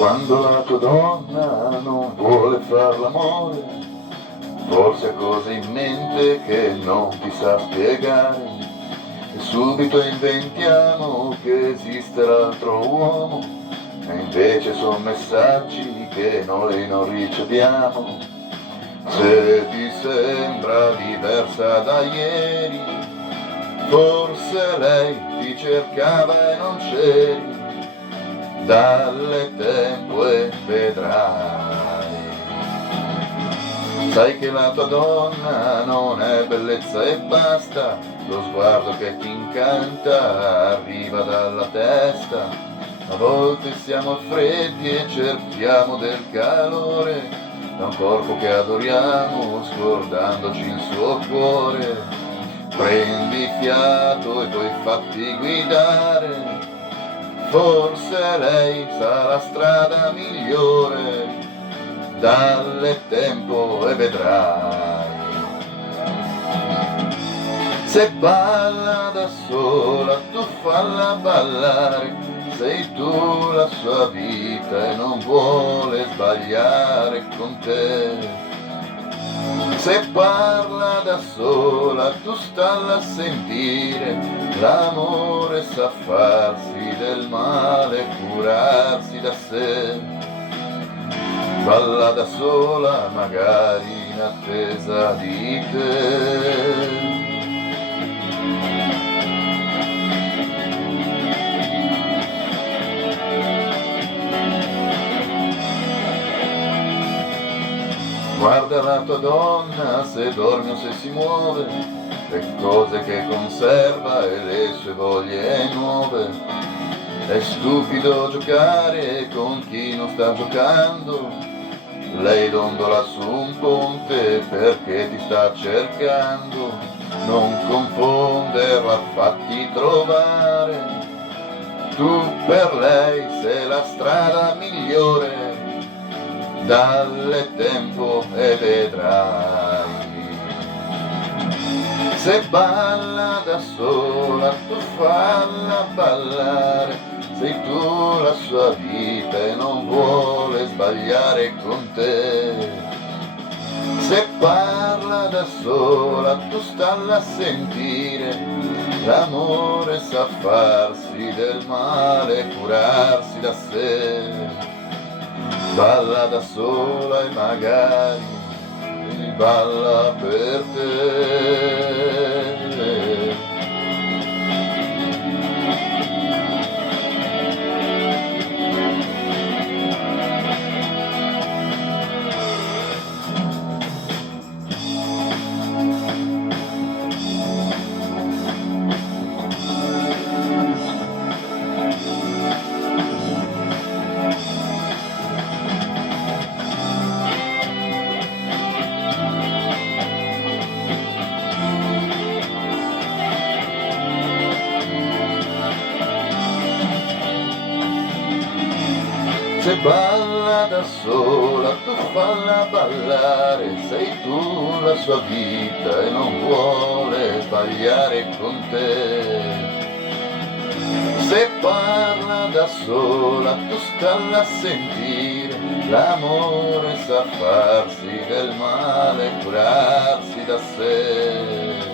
Quando la tua donna non vuole far l'amore, forse ha cose in mente che non ti sa spiegare, e subito inventiamo che esiste l'altro uomo, e invece sono messaggi che noi non riceviamo. Se ti sembra diversa da ieri, forse lei ti cercava e non c'eri, dalle tempo e vedrai. Sai che la tua donna non è bellezza e basta, lo sguardo che ti incanta arriva dalla testa. A volte siamo freddi e cerchiamo del calore, da un corpo che adoriamo, scordandoci il suo cuore. Prendi fiato e poi fatti guidare, forse lei sa la strada migliore, dalle tempo e vedrai. Se balla da sola tu falla ballare, sei tu la sua vita e non vuole sbagliare con te. Se parla da sola tu stalla a sentire, l'amore sa farsi del male, curarsi da sé. Balla da sola magari in attesa di te. Guarda la tua donna se dorme o se si muove, le cose che conserva e le sue voglie nuove. È stupido giocare con chi non sta giocando, lei dondola su un ponte perché ti sta cercando. Non confonderla, fatti trovare, tu per lei sei la strada migliore, dalle tempo e vedrai. Se balla da sola tu falla ballare, sei tu la sua vita e non vuole sbagliare con te. Se parla da sola tu stalla a sentire, l'amore sa farsi del male, curarsi da sé. Balla da sola e magari balla per te. Se balla da sola tu falla ballare, sei tu la sua vita e non vuole sbagliare con te. Se parla da sola tu stalla a sentire, l'amore sa farsi del male, curarsi da sé.